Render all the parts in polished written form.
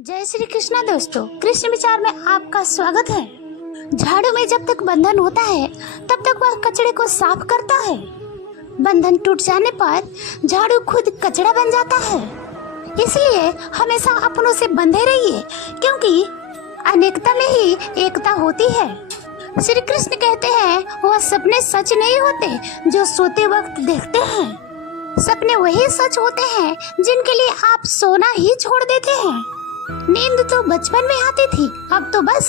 जय श्री कृष्णा दोस्तों, कृष्ण विचार में आपका स्वागत है। झाड़ू में जब तक बंधन होता है तब तक वह कचड़े को साफ करता है। बंधन टूट जाने पर झाड़ू खुद कचड़ा बन जाता है। इसलिए हमेशा अपनों से बंधे रहिए, क्योंकि अनेकता में ही एकता होती है। श्री कृष्ण कहते हैं, वह सपने सच नहीं होते जो सोते वक्त देखते हैं। सपने वही सच होते हैं जिनके लिए आप सोना ही छोड़ देते हैं। नींद तो बचपन में आती थी, अब तो बस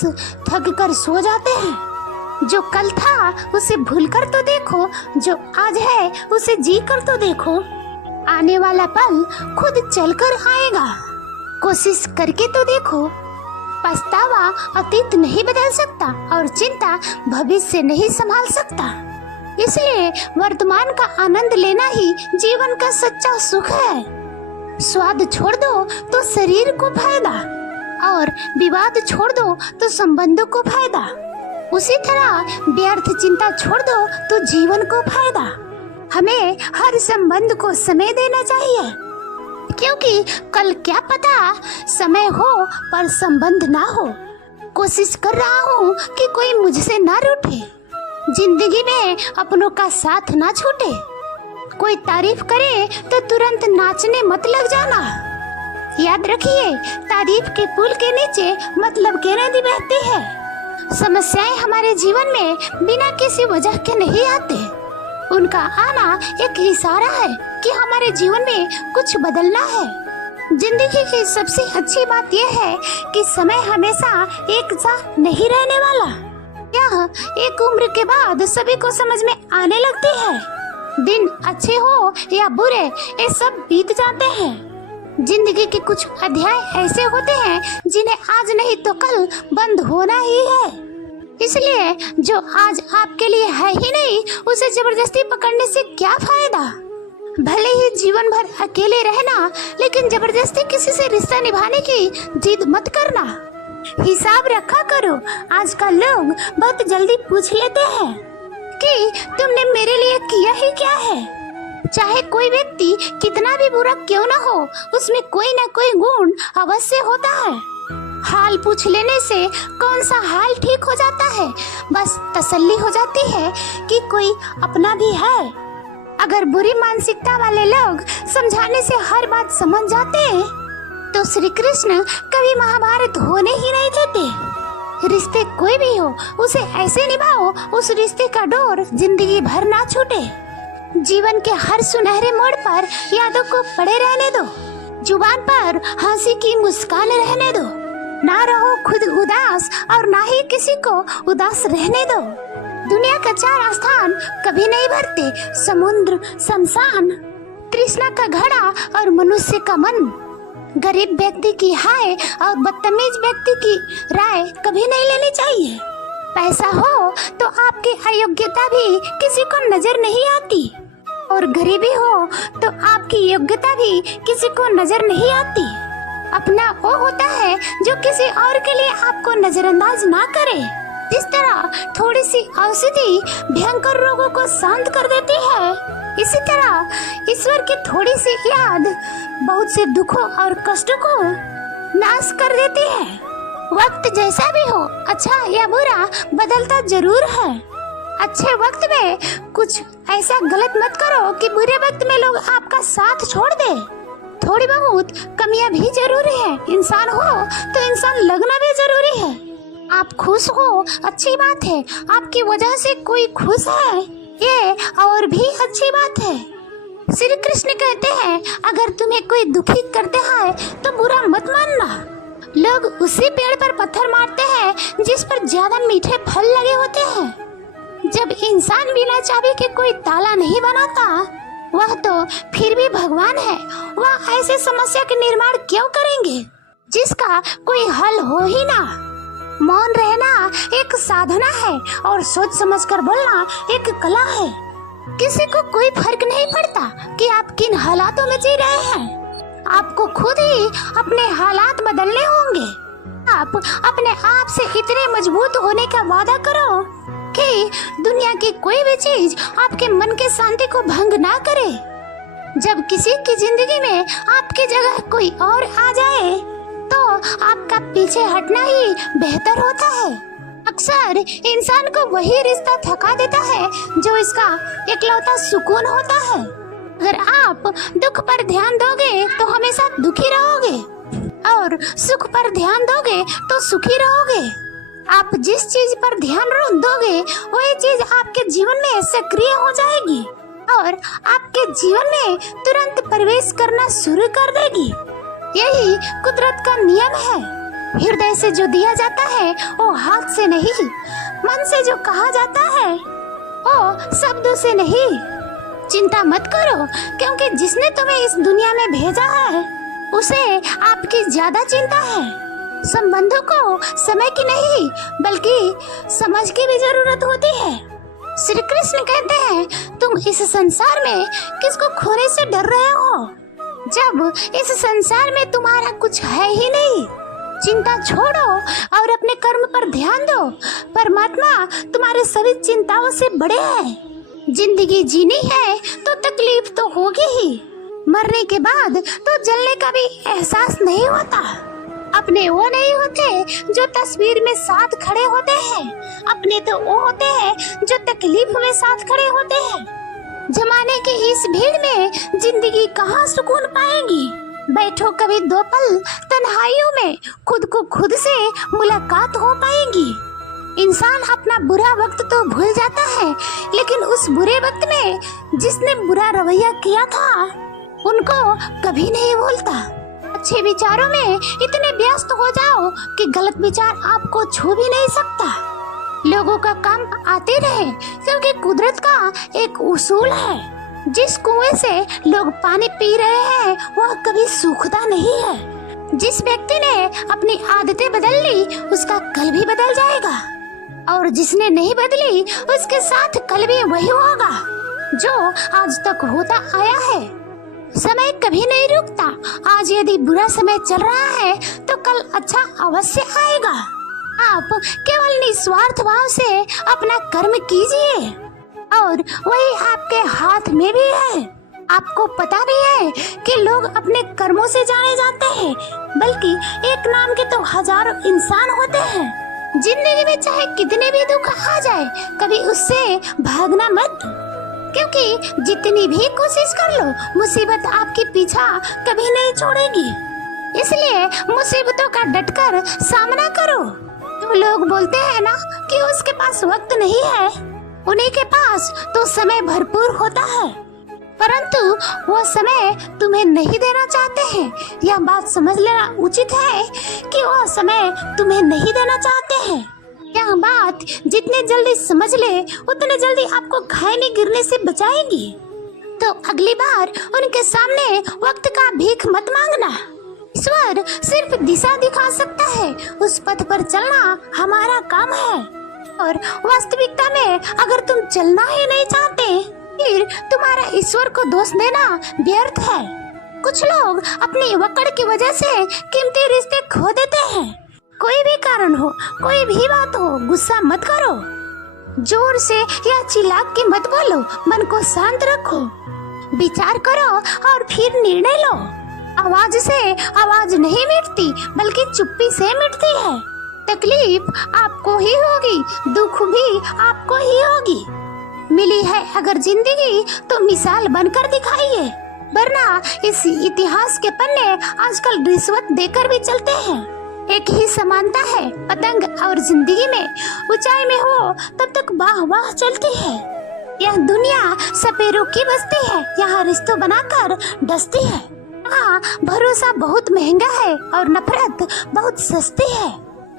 थक कर सो जाते हैं। जो कल था उसे भूलकर तो देखो, जो आज है उसे जी कर तो देखो। आने वाला पल खुद चलकर आएगा, कोशिश करके तो देखो। पछतावा अतीत नहीं बदल सकता और चिंता भविष्य नहीं संभाल सकता। इसलिए वर्तमान का आनंद लेना ही जीवन का सच्चा सुख है। स्वाद छोड़ दो तो शरीर को फायदा, और विवाद छोड़ दो तो संबंधों को फायदा। उसी तरह व्यर्थ चिंता छोड़ दो तो जीवन को फायदा। हमें हर संबंध को समय देना चाहिए, क्योंकि कल क्या पता समय हो पर संबंध ना हो। कोशिश कर रहा हूँ कि कोई मुझसे ना रूठे, जिंदगी में अपनों का साथ ना छूटे। कोई तारीफ करे तो तुरंत नाचने मत लग जाना। याद रखिए, तारीफ के पुल के नीचे मतलब के नदी बहती है। समस्याएं हमारे जीवन में बिना किसी वजह के नहीं आते। उनका आना एक इशारा है कि हमारे जीवन में कुछ बदलना है। जिंदगी की सबसे अच्छी बात यह है कि समय हमेशा एक सा नहीं रहने वाला। यह एक उम्र के बाद सभी को समझ में आने लगती है। दिन अच्छे हो या बुरे, ये सब बीत जाते हैं। जिंदगी के कुछ अध्याय ऐसे होते हैं जिन्हें आज नहीं तो कल बंद होना ही है। इसलिए जो आज आपके लिए है ही नहीं, उसे जबरदस्ती पकड़ने से क्या फायदा। भले ही जीवन भर अकेले रहना, लेकिन जबरदस्ती किसी से रिश्ता निभाने की जिद मत करना। हिसाब रखा करो। आजकल लोग बहुत जल्दी पूछ लेते हैं कि तुमने मेरे लिए किया ही क्या है। चाहे कोई व्यक्ति कितना भी बुरा क्यों ना हो, उसमें कोई ना कोई गुण अवश्य होता है। हाल पूछ लेने से कौन सा हाल ठीक हो जाता है, बस तसल्ली हो जाती है कि कोई अपना भी है। अगर बुरी मानसिकता वाले लोग समझाने से हर बात समझ जाते तो श्री कृष्ण कभी महाभारत होने ही नहीं देते। रिश्ते कोई भी हो, उसे ऐसे निभाओ उस रिश्ते का डोर जिंदगी भर ना छूटे। जीवन के हर सुनहरे मोड़ पर यादों को पड़े रहने दो। जुबान पर हंसी की मुस्कान रहने दो। ना रहो खुद उदास और ना ही किसी को उदास रहने दो। दुनिया का चार स्थान कभी नहीं भरते, समुद्र, शमशान, तृष्णा का घड़ा और मनुष्य का मन। गरीब व्यक्ति की हाय और बदतमीज व्यक्ति की राय कभी नहीं लेनी चाहिए। पैसा हो तो आपकी अयोग्यता भी किसी को नजर नहीं आती, और गरीबी हो तो आपकी योग्यता भी किसी को नजर नहीं आती। अपना वो होता है जो किसी और के लिए आपको नजरअंदाज ना करे। इस तरह थोड़ी सी औषधि भयंकर रोगों को शांत कर देती है, इसी तरह ईश्वर की थोड़ी सी याद बहुत से दुखों और कष्टों को नाश कर देती है। वक्त जैसा भी हो, अच्छा या बुरा, बदलता जरूर है। अच्छे वक्त में कुछ ऐसा गलत मत करो कि बुरे वक्त में लोग आपका साथ छोड़ दे। थोड़ी बहुत कमियां भी जरूरी है। इंसान हो तो इंसान लगना भी जरूरी है। आप खुश हो, अच्छी बात है। आपकी वजह से कोई खुश है, ये और भी अच्छी बात है। श्री कृष्ण कहते हैं, अगर तुम्हें कोई दुखी करते हैं तो बुरा मत मानना। लोग उसी पेड़ पर पत्थर मारते हैं जिस पर ज्यादा मीठे फल लगे होते हैं। जब इंसान बिना चाबी के कोई ताला नहीं बनाता, वह तो फिर भी भगवान है। वह ऐसे समस्या के निर्माण क्यों करेंगे जिसका कोई हल हो ही ना। मौन रहना एक साधना है और सोच समझकर बोलना एक कला है। किसी को कोई फर्क नहीं पड़ता कि आप किन हालातों में जी रहे हैं। आपको खुद ही अपने हालात बदलने होंगे। आप अपने आप से इतने मजबूत होने का वादा करो कि दुनिया की कोई भी चीज आपके मन के शांति को भंग ना करे। जब किसी की जिंदगी में आपकी जगह कोई और आ जाए तो आपका पीछे हटना ही बेहतर होता है। अक्सर इंसान को वही रिश्ता थका देता है जो इसका इकलौता सुकून होता है। अगर आप दुख पर ध्यान दोगे तो हमेशा दुखी रहोगे, और सुख पर ध्यान दोगे तो सुखी रहोगे। आप जिस चीज पर ध्यान दोगे वही चीज आपके जीवन में सक्रिय हो जाएगी और आपके जीवन में तुरंत प्रवेश करना शुरू कर देगी। यही कुदरत का नियम है। हृदय से जो दिया जाता है वो हाथ से नहीं, मन से जो कहा जाता है वो शब्दों से नहीं। चिंता मत करो, क्योंकि जिसने तुम्हें इस दुनिया में भेजा है उसे आपकी ज्यादा चिंता है। संबंधों को समय की नहीं बल्कि समझ की भी जरूरत होती है। श्री कृष्ण कहते हैं, तुम इस संसार में किसको खोने से डर रहे हो जब इस संसार में तुम्हारा कुछ है ही नहीं। चिंता छोड़ो और अपने कर्म पर ध्यान दो। परमात्मा तुम्हारे सभी चिंताओं से बड़े हैं। जिंदगी जीनी है तो तकलीफ तो होगी ही। मरने के बाद तो जलने का भी एहसास नहीं होता। अपने वो नहीं होते जो तस्वीर में साथ खड़े होते हैं, अपने तो वो होते हैं जो तकलीफ में साथ खड़े होते हैं। जमाने की इस भीड़ में जिंदगी कहाँ सुकून पाएगी। बैठो कभी दो पल तन्हाइयों में, खुद को खुद से मुलाकात हो पाएगी। इंसान अपना बुरा वक्त तो भूल जाता है, लेकिन उस बुरे वक्त में जिसने बुरा रवैया किया था उनको कभी नहीं भूलता। अच्छे विचारों में इतने व्यस्त हो जाओ कि गलत विचार आपको छू भी नहीं सकता। लोगों का काम आते रहे, क्योंकि कुदरत का एक उसूल है। जिस कुएं से लोग पानी पी रहे हैं वह कभी सूखता नहीं है। जिस व्यक्ति ने अपनी आदतें बदल ली उसका कल भी बदल जाएगा, और जिसने नहीं बदली उसके साथ कल भी वही होगा जो आज तक होता आया है। समय कभी नहीं रुकता। आज यदि बुरा समय चल रहा है तो कल अच्छा अवश्य आएगा। आप केवल निस्वार्थ भाव से अपना कर्म कीजिए और वही आपके हाथ में भी है। आपको पता भी है कि लोग अपने कर्मों से जाने जाते हैं, बल्कि एक नाम के तो हजारों इंसान होते हैं। जिंदगी में चाहे कितने भी दुख आ जाए, कभी उससे भागना मत, क्योंकि जितनी भी कोशिश कर लो मुसीबत आपकी पीछा कभी नहीं छोड़ेगी। इसलिए मुसीबतों का डटकर सामना करो। तो लोग बोलते हैं ना कि उसके पास वक्त नहीं है, उन्हीं के पास तो समय भरपूर होता है, परंतु वो समय तुम्हें नहीं देना चाहते हैं। यह बात समझ लेना उचित है कि वो समय तुम्हें नहीं देना चाहते हैं। यह बात जितने जल्दी समझ ले उतने जल्दी आपको खाए में गिरने से बचाएगी। तो अगली बार उनके सामने वक्त का भीख मत मांगना। ईश्वर सिर्फ दिशा दिखा सकता है, उस पथ पर चलना हमारा काम है। और वास्तविकता में अगर तुम चलना ही नहीं चाहते फिर तुम्हारा ईश्वर को दोष देना व्यर्थ है। कुछ लोग अपनी वकड़ की वजह से कीमती रिश्ते खो देते हैं। कोई भी कारण हो, कोई भी बात हो, गुस्सा मत करो, जोर से या चिल्ला के मत बोलो, मन को शांत रखो, विचार करो और फिर निर्णय लो। आवाज से आवाज नहीं मिटती बल्कि चुप्पी से मिटती है। तकलीफ आपको ही होगी, दुख भी आपको ही होगी। मिली है अगर जिंदगी तो मिसाल बनकर दिखाइए, वरना इस इतिहास के पन्ने आजकल रिश्वत देकर भी चलते हैं। एक ही समानता है पतंग और जिंदगी में, ऊंचाई में हो तब तक वाह वाह चलती है। यह दुनिया सपेरों की बस्ती है, यहाँ रिश्तों बनाकर डसती है। हाँ, भरोसा बहुत महंगा है और नफरत बहुत सस्ती है।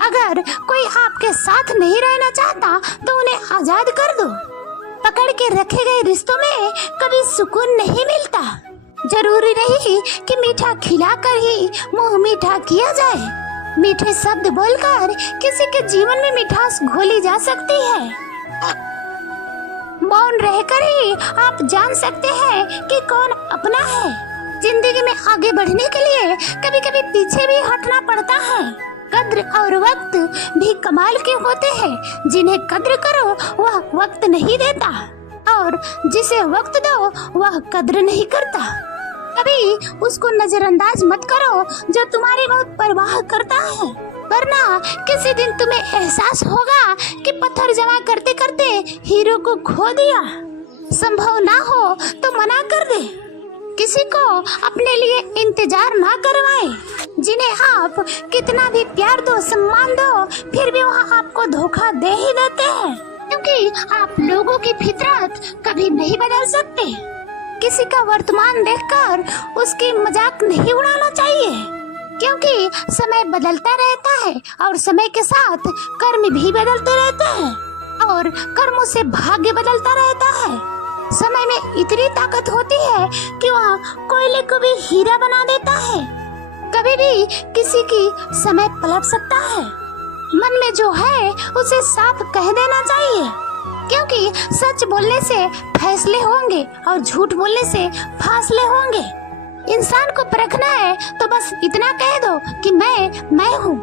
अगर कोई आपके साथ नहीं रहना चाहता तो उन्हें आजाद कर दो। पकड़ के रखे गए रिश्तों में कभी सुकून नहीं मिलता। जरूरी नहीं कि मीठा खिलाकर ही मुंह मीठा किया जाए। मीठे शब्द बोलकर किसी के जीवन में मिठास घोली जा सकती है। मौन रहकर ही आप जान सकते हैं कि कौन अपना है। जिंदगी में आगे बढ़ने के लिए कभी कभी पीछे भी हटना पड़ता है। कद्र और वक्त भी कमाल के होते हैं। जिन्हें कद्र करो वह वक्त नहीं देता, और जिसे वक्त दो वह कद्र नहीं करता। कभी उसको नजरअंदाज मत करो जो तुम्हारी बहुत परवाह करता है, वरना किसी दिन तुम्हें एहसास होगा कि पत्थर जमा करते करते हीरो को खो दिया। संभव ना हो तो मना कर दे। किसी को अपने लिए इंतजार ना करवाए। जिन्हें आप कितना भी प्यार दो, सम्मान दो, फिर भी वह आपको धोखा दे ही देते हैं, क्योंकि आप लोगों की फितरत कभी नहीं बदल सकते। किसी का वर्तमान देखकर उसकी मजाक नहीं उड़ाना चाहिए, क्योंकि समय बदलता रहता है और समय के साथ कर्म भी बदलते रहते हैं और कर्मों से भाग्य बदलता रहता है। समय में इतनी ताकत होती है कि वह कोयले को भी हीरा बना देता है। कभी भी किसी की समय पलट सकता है। मन में जो है उसे साफ कह देना चाहिए, क्योंकि सच बोलने से फैसले होंगे और झूठ बोलने से फासले होंगे। इंसान को परखना है तो बस इतना कह दो कि मैं हूँ।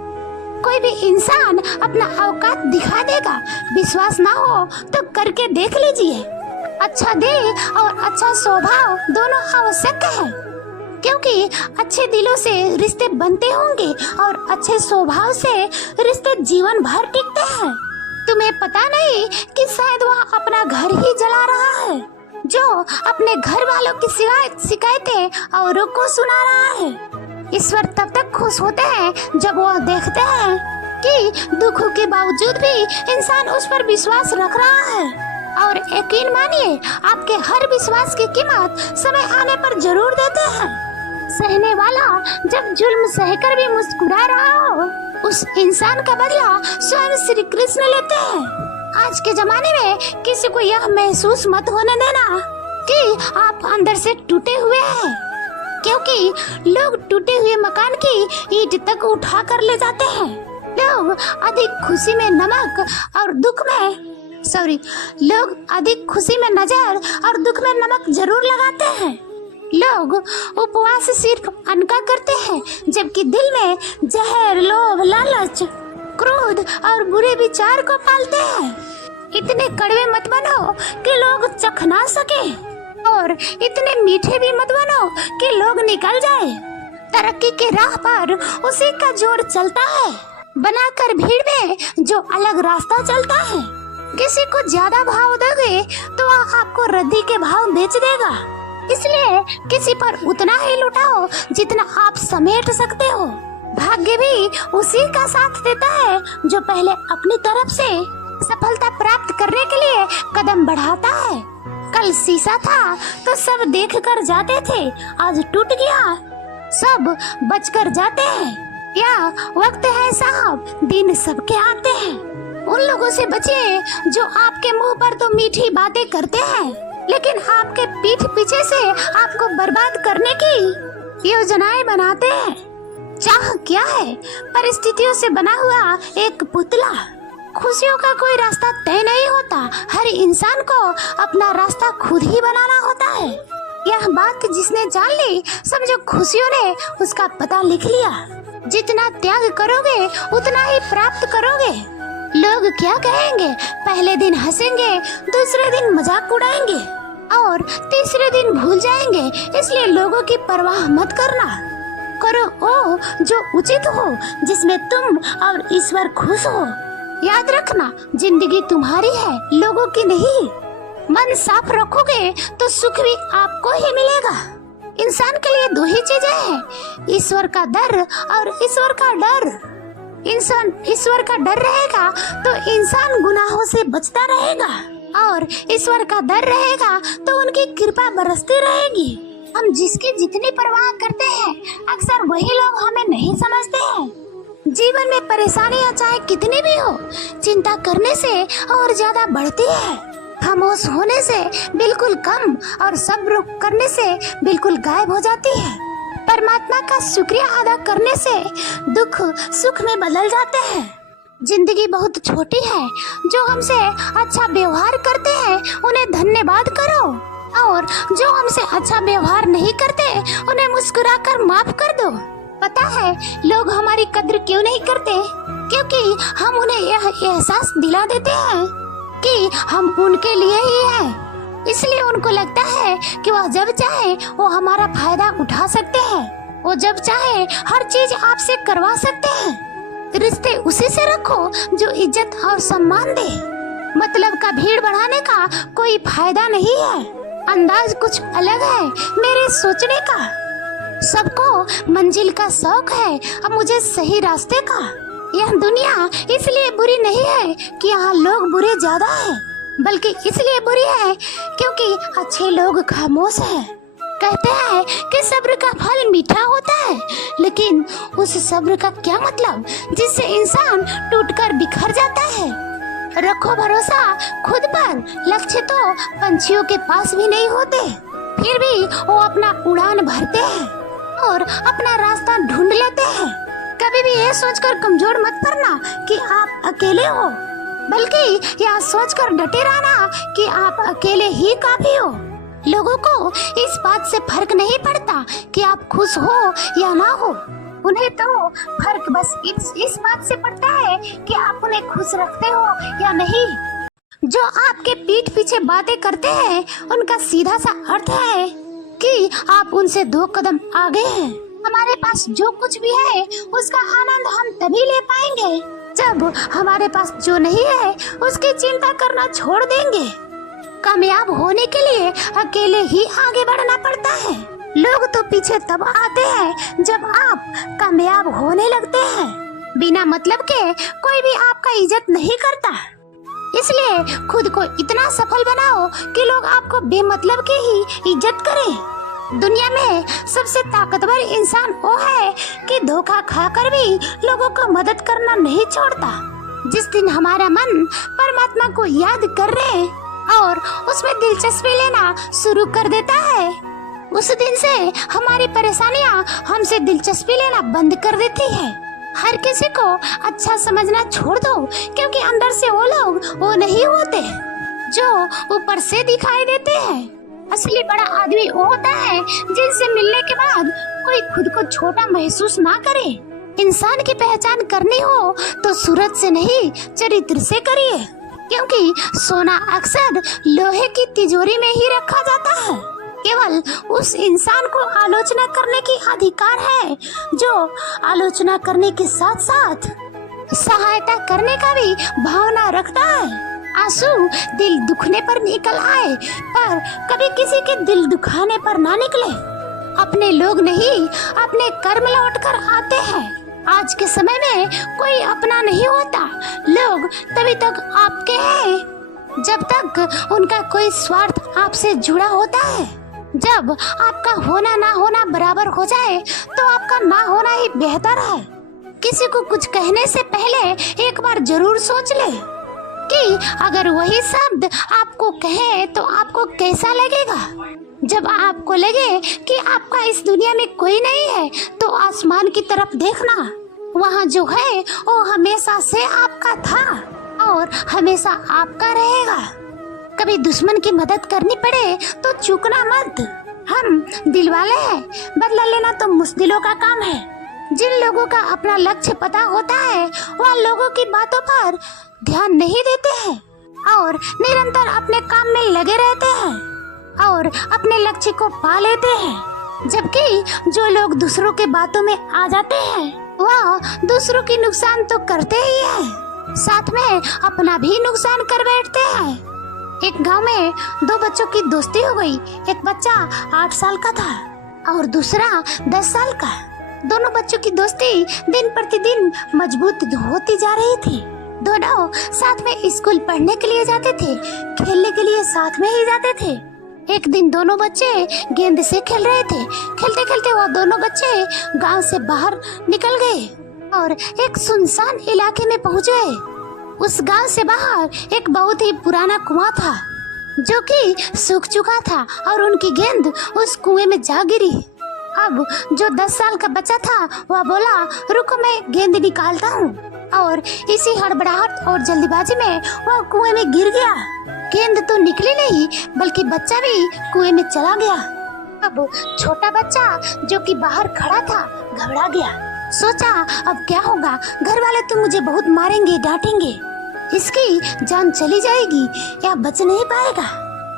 कोई भी इंसान अपना औकात दिखा देगा। विश्वास ना हो तो करके देख लीजिए। अच्छा दिल और अच्छा स्वभाव दोनों आवश्यक है, क्योंकि अच्छे दिलों से रिश्ते बनते होंगे और अच्छे स्वभाव से रिश्ते जीवन भर टिकते हैं। तुम्हें पता नहीं कि शायद वह अपना घर ही जला रहा है, जो अपने घर वालों की शिकायतें औरों को सुना रहा है। ईश्वर तब तक खुश होते हैं जब वह देखते हैं कि दुखों के बावजूद भी इंसान उस पर विश्वास रख रहा है। और यकीन मानिए, आपके हर विश्वास की कीमत समय आने पर जरूर देते हैं। सहने वाला जब जुल्म सहकर भी मुस्कुरा रहा हो, उस इंसान का बदला स्वयं श्री कृष्ण लेते हैं। आज के जमाने में किसी को यह महसूस मत होने देना कि आप अंदर से टूटे हुए हैं, क्योंकि लोग टूटे हुए मकान की ईंट तक उठा कर ले जाते हैं। लोग अधिक खुशी में नजर और दुख में नमक जरूर लगाते हैं। लोग उपवास सिर्फ अन्न का करते हैं, जबकि दिल में जहर, लोभ, लालच, क्रोध और बुरे विचार को पालते हैं। इतने कड़वे मत बनो कि लोग चख ना सके, और इतने मीठे भी मत बनो कि लोग निकल जाए। तरक्की के राह पर उसी का जोर चलता है, बनाकर भीड़ में जो अलग रास्ता चलता है। किसी को ज्यादा भाव दोगे तो वह आपको रद्दी के भाव बेच देगा। इसलिए किसी पर उतना ही लुटाओ जितना आप समेट सकते हो। भाग्य भी उसी का साथ देता है जो पहले अपनी तरफ से सफलता प्राप्त करने के लिए कदम बढ़ाता है। कल शीशा था तो सब देख कर जाते थे, आज टूट गया सब बच कर जाते हैं। या वक्त है साहब, दिन सबके आते हैं। उन लोगों से बचिए जो आपके मुंह पर तो मीठी बातें करते हैं, लेकिन आपके पीठ पीछे से आपको बर्बाद करने की योजनाएं बनाते हैं। चाह क्या है? परिस्थितियों से बना हुआ एक पुतला। खुशियों का कोई रास्ता तय नहीं होता, हर इंसान को अपना रास्ता खुद ही बनाना होता है। यह बात जिसने जान ली, समझो खुशियों ने उसका पता लिख लिया। जितना त्याग करोगे उतना ही प्राप्त करोगे। लोग क्या कहेंगे? पहले दिन हंसेंगे, दूसरे दिन मजाक उड़ाएंगे और तीसरे दिन भूल जाएंगे। इसलिए लोगों की परवाह मत करना, करो वो जो उचित हो, जिसमें तुम और ईश्वर खुश हो। याद रखना, जिंदगी तुम्हारी है, लोगों की नहीं। मन साफ रखोगे तो सुख भी आपको ही मिलेगा। इंसान के लिए दो ही चीजें हैं, ईश्वर का डर और ईश्वर का डर। इंसान ईश्वर का डर रहेगा तो इंसान गुनाहों से बचता रहेगा, और ईश्वर का डर रहेगा तो उनकी कृपा बरसती रहेगी। हम जिसकी जितनी परवाह करते हैं, अक्सर वही लोग हमें नहीं समझते हैं। जीवन में परेशानियां चाहे कितनी भी हो, चिंता करने से और ज्यादा बढ़ती है। खामोश होने से बिल्कुल कम और सब्र करने से बिल्कुल गायब हो जाती है। परमात्मा का शुक्रिया अदा करने से दुख सुख में बदल जाते हैं। जिंदगी बहुत छोटी है, जो हमसे अच्छा व्यवहार करते हैं उन्हें धन्यवाद करो, और जो हमसे अच्छा व्यवहार नहीं करते उन्हें मुस्कुराकर माफ कर दो। पता है लोग हमारी कद्र क्यों नहीं करते? क्योंकि हम उन्हें यह एहसास दिला देते हैं कि हम उनके लिए ही हैं। इसलिए उनको लगता है कि वह जब चाहे वो हमारा फायदा उठा सकते हैं। वो जब चाहे हर चीज आपसे करवा सकते हैं। रिश्ते उसी से रखो जो इज्जत और सम्मान दे। मतलब का भीड़ बढ़ाने का कोई फायदा नहीं है। अंदाज कुछ अलग है मेरे सोचने का। सबको मंजिल का शौक है, अब मुझे सही रास्ते का। यह दुनिया इसलिए बुरी नहीं है कि यहाँ लोग बुरे ज्यादा हैं, बल्कि इसलिए बुरी है क्योंकि अच्छे लोग खामोश हैं। कहते हैं कि सब्र का फल मीठा होता है, लेकिन उस सब्र का क्या मतलब जिससे इंसान टूटकर बिखर जाता है। रखो भरोसा खुद पर। लक्ष्य तो पंछियों के पास भी नहीं होते, फिर भी वो अपना उड़ान भरते हैं और अपना रास्ता ढूंढ लेते हैं। कभी भी ये सोचकर कमजोर मत पड़ना कि आप अकेले हो, बल्कि यह सोचकर डटे रहना कि आप अकेले ही काफी हो। लोगों को इस बात से फर्क नहीं पड़ता कि आप खुश हो या ना हो। उन्हें तो फर्क बस इस बात से पड़ता है कि आप उन्हें खुश रखते हो या नहीं। जो आपके पीठ पीछे बातें करते हैं उनका सीधा सा अर्थ है कि आप उनसे 2 कदम आगे हैं। हमारे पास जो कुछ भी है उसका आनंद हम तभी ले पाएंगे जब हमारे पास जो नहीं है उसकी चिंता करना छोड़ देंगे। कामयाब होने के लिए अकेले ही आगे बढ़ना पड़ता है। लोग तो पीछे तब आते हैं जब आप कामयाब होने लगते हैं। बिना मतलब के कोई भी आपका इज्जत नहीं करता। इसलिए खुद को इतना सफल बनाओ कि लोग आपको बेमतलब की ही इज्जत करें। दुनिया में सबसे ताकतवर इंसान वो है कि धोखा खाकर भी लोगों को मदद करना नहीं छोड़ता। जिस दिन हमारा मन परमात्मा को याद करने और उसमें दिलचस्पी लेना शुरू कर देता है, उस दिन से हमारी परेशानियां हमसे दिलचस्पी लेना बंद कर देती है। हर किसी को अच्छा समझना छोड़ दो, क्योंकि अंदर से वो लोग वो नहीं होते जो ऊपर से दिखाई देते हैं। असली बड़ा आदमी वो होता है जिनसे मिलने के बाद कोई खुद को छोटा महसूस ना करे। इंसान की पहचान करनी हो तो सूरत से नहीं चरित्र से करिए, क्योंकि सोना अक्सर लोहे की तिजोरी में ही रखा जाता है। केवल उस इंसान को आलोचना करने की अधिकार है जो आलोचना करने के साथ साथ सहायता करने का भी भावना रखता है। आंसू दिल दुखने पर निकल आए, पर कभी किसी के दिल दुखाने पर ना निकले। अपने लोग नहीं, अपने कर्म लौट कर आते हैं। आज के समय में कोई अपना नहीं होता। लोग तभी तक आपके हैं जब तक उनका कोई स्वार्थ आपसे जुड़ा होता है। जब आपका होना ना होना बराबर हो जाए तो आपका ना होना ही बेहतर है। किसी को कुछ कहने से पहले एक बार जरूर सोच ले कि अगर वही शब्द आपको कहे तो आपको कैसा लगेगा। जब आपको लगे कि आपका इस दुनिया में कोई नहीं है तो आसमान की तरफ देखना, वहाँ जो है वो हमेशा से आपका था और हमेशा आपका रहेगा। कभी दुश्मन की मदद करनी पड़े तो चूकना मत। हम दिल वाले हैं, बदला लेना तो मुश्किलों का काम है। जिन लोगों का अपना लक्ष्य पता होता है वह लोगों की बातों पर ध्यान नहीं देते हैं और निरंतर अपने काम में लगे रहते हैं और अपने लक्ष्य को पा लेते हैं। जबकि जो लोग दूसरों के बातों में आ जाते हैं वह दूसरों की नुकसान तो करते ही हैं, साथ में अपना भी नुकसान कर बैठते हैं। एक गांव में 2 बच्चों की दोस्ती हो गई। एक बच्चा 8 साल का था और दूसरा 10 साल का। दोनों बच्चों की दोस्ती दिन प्रतिदिन मजबूत होती जा रही थी। दोनों साथ में स्कूल पढ़ने के लिए जाते थे, खेलने के लिए साथ में ही जाते थे। एक दिन दोनों बच्चे गेंद से खेल रहे थे। खेलते खेलते वो दोनों बच्चे गांव से बाहर निकल गए और एक सुनसान इलाके में पहुंच गए। उस गांव से बाहर एक बहुत ही पुराना कुआं था जो कि सूख चुका था और उनकी गेंद उस कुएं में जा गिरी। अब जो 10 साल का बच्चा था वह बोला, रुको मैं गेंद निकालता हूँ, और इसी हड़बड़ाहट और जल्दीबाजी में वह कुएं में गिर गया। गेंद तो निकली नहीं बल्कि बच्चा भी कुएं में चला गया। अब छोटा बच्चा जो कि बाहर खड़ा था घबरा गया। सोचा अब क्या होगा, घर वाले तो मुझे बहुत मारेंगे, डांटेंगे, इसकी जान चली जाएगी या बच नहीं पाएगा।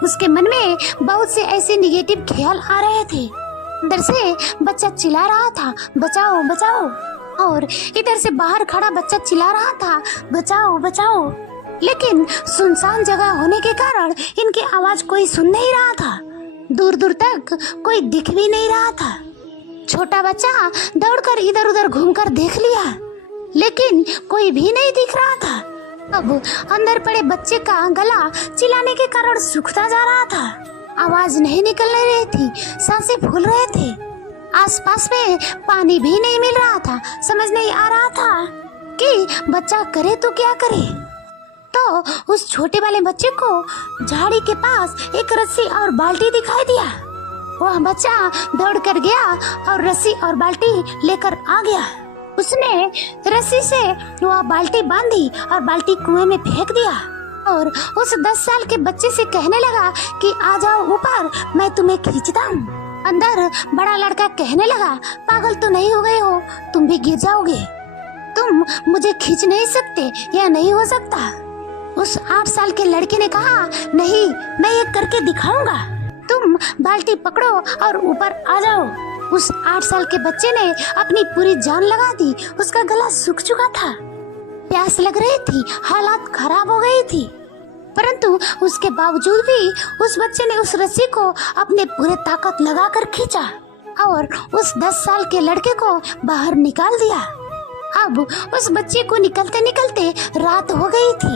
उसके मन में बहुत से ऐसे निगेटिव ख्याल आ रहे थे। अंदर से बच्चा चिल्ला रहा था, बचाओ बचाओ, और इधर से बाहर खड़ा बच्चा चिल्ला रहा था, बचाओ बचाओ। लेकिन सुनसान जगह होने के कारण इनकी आवाज कोई सुन नहीं रहा था। दूर दूर तक कोई दिख भी नहीं रहा था। छोटा बच्चा दौड़कर इधर उधर घूमकर देख लिया, लेकिन कोई भी नहीं दिख रहा था। अब अंदर पड़े बच्चे का गला चिल्लाने के कारण सूखता जा रहा था। आवाज नहीं निकल रही थी, सांसें फूल रहे थे। आसपास में पानी भी नहीं मिल रहा था। समझ नहीं आ रहा था कि बच्चा करे तो क्या करे। तो उस छोटे वाले बच्चे को झाड़ी के पास एक रस्सी और बाल्टी दिखाई दिया। वह बच्चा दौड़ कर गया और रस्सी और बाल्टी लेकर आ गया। उसने रस्सी से वह बाल्टी बांधी और बाल्टी कुएं में फेंक दिया और उस 10 साल के बच्चे से कहने लगा कि आ जाओ ऊपर, मैं तुम्हें खींचता हूँ। अंदर बड़ा लड़का कहने लगा, पागल तो नहीं हो गए हो, तुम भी गिर जाओगे, तुम मुझे खींच नहीं सकते, यह नहीं हो सकता। उस 8 साल के लड़के ने कहा, नहीं, मैं ये करके दिखाऊंगा, तुम बाल्टी पकड़ो और ऊपर आ जाओ। उस 8 साल के बच्चे ने अपनी पूरी जान लगा दी। उसका गला सूख चुका था, प्यास लग रही थी, हालात खराब हो गई थी, परंतु उसके बावजूद भी उस बच्चे ने उस रस्सी को अपने पूरे ताकत लगाकर खींचा और उस 10 साल के लड़के को बाहर निकाल दिया। अब उस बच्चे को निकलते निकलते रात हो गई थी।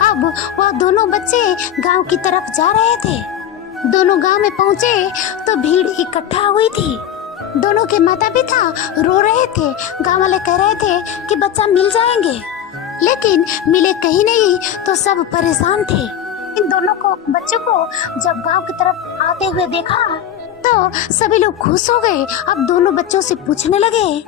अब वह दोनों बच्चे गांव की तरफ जा रहे थे। दोनों गांव में पहुंचे तो भीड़ इकट्ठा हुई थी। दोनों के माता पिता रो रहे थे। गांव वाले कह रहे थे कि बच्चा मिल जाएंगे, लेकिन मिले कहीं नहीं, तो सब परेशान थे। इन दोनों को बच्चों को जब गांव की तरफ आते हुए देखा तो सभी लोग खुश हो गए। अब दोनों बच्चों से पूछने लगे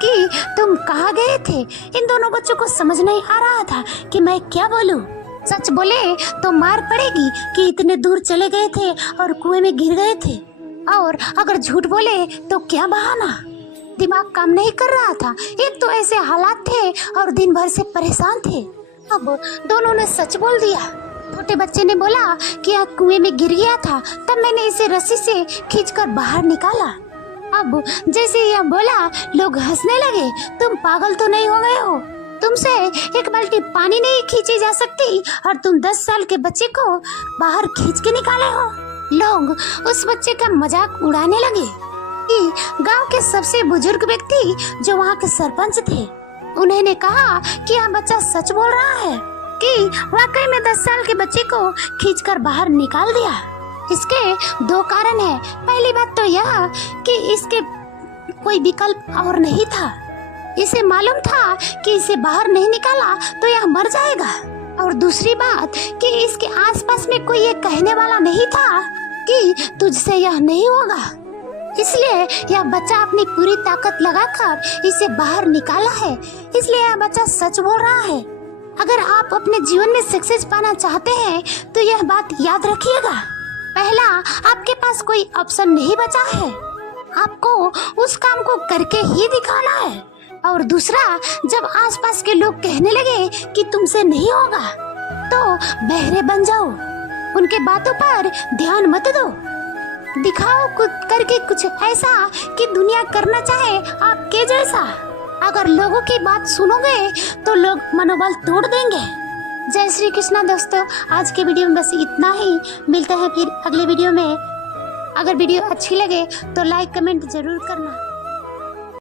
कि तुम कहाँ गए थे। इन दोनों बच्चों को समझ नहीं आ रहा था कि मैं क्या बोलूं। सच बोले तो मार पड़ेगी कि इतने दूर चले गए थे और कुएं में गिर गए थे, और अगर झूठ बोले तो क्या बहाना। दिमाग काम नहीं कर रहा था। एक तो ऐसे हालात थे और दिन भर से परेशान थे। अब दोनों ने सच बोल दिया। छोटे बच्चे ने बोला कि यह कुएं में गिर गया था, तब मैंने इसे रस्सी से खींचकर बाहर निकाला। अब जैसे यह बोला, लोग हंसने लगे। तुम पागल तो नहीं हो गए हो, तुमसे एक बाल्टी पानी नहीं खींची जा सकती और तुम 10 साल के बच्चे को बाहर खींच के निकाले हो। लोग उस बच्चे का मजाक उड़ाने लगे कि गांव के सबसे बुजुर्ग व्यक्ति जो वहाँ के सरपंच थे, उन्होंने कहा कि यह बच्चा सच बोल रहा है कि वाकई में 10 साल के बच्चे को खींचकर बाहर निकाल दिया। इसके 2 कारण है। पहली बात तो यह कि इसके कोई विकल्प और नहीं था। इसे मालूम था कि इसे बाहर नहीं निकाला तो यह मर जाएगा। और दूसरी बात कि इसके आसपास में कोई ये कहने वाला नहीं था कि तुझसे यह नहीं होगा। इसलिए यह बच्चा अपनी पूरी ताकत लगाकर इसे बाहर निकाला है। इसलिए यह बच्चा सच बोल रहा है। अगर आप अपने जीवन में सक्सेस पाना चाहते हैं तो यह बात याद रखिएगा। पहला, आपके पास कोई ऑप्शन नहीं बचा है, आपको उस काम को करके ही दिखाना है। और दूसरा, जब आसपास के लोग कहने लगे कि तुमसे नहीं होगा तो बहरे बन जाओ, उनके बातों पर ध्यान मत दो। दिखाओ कुछ करके कुछ ऐसा कि दुनिया करना चाहे आपके जैसा। अगर लोगों की बात सुनोगे तो लोग मनोबल तोड़ देंगे। जय श्री कृष्णा दोस्तों, आज के वीडियो में बस इतना ही। मिलते हैं फिर अगले वीडियो में। अगर वीडियो अच्छी लगे तो लाइक कमेंट जरूर करना।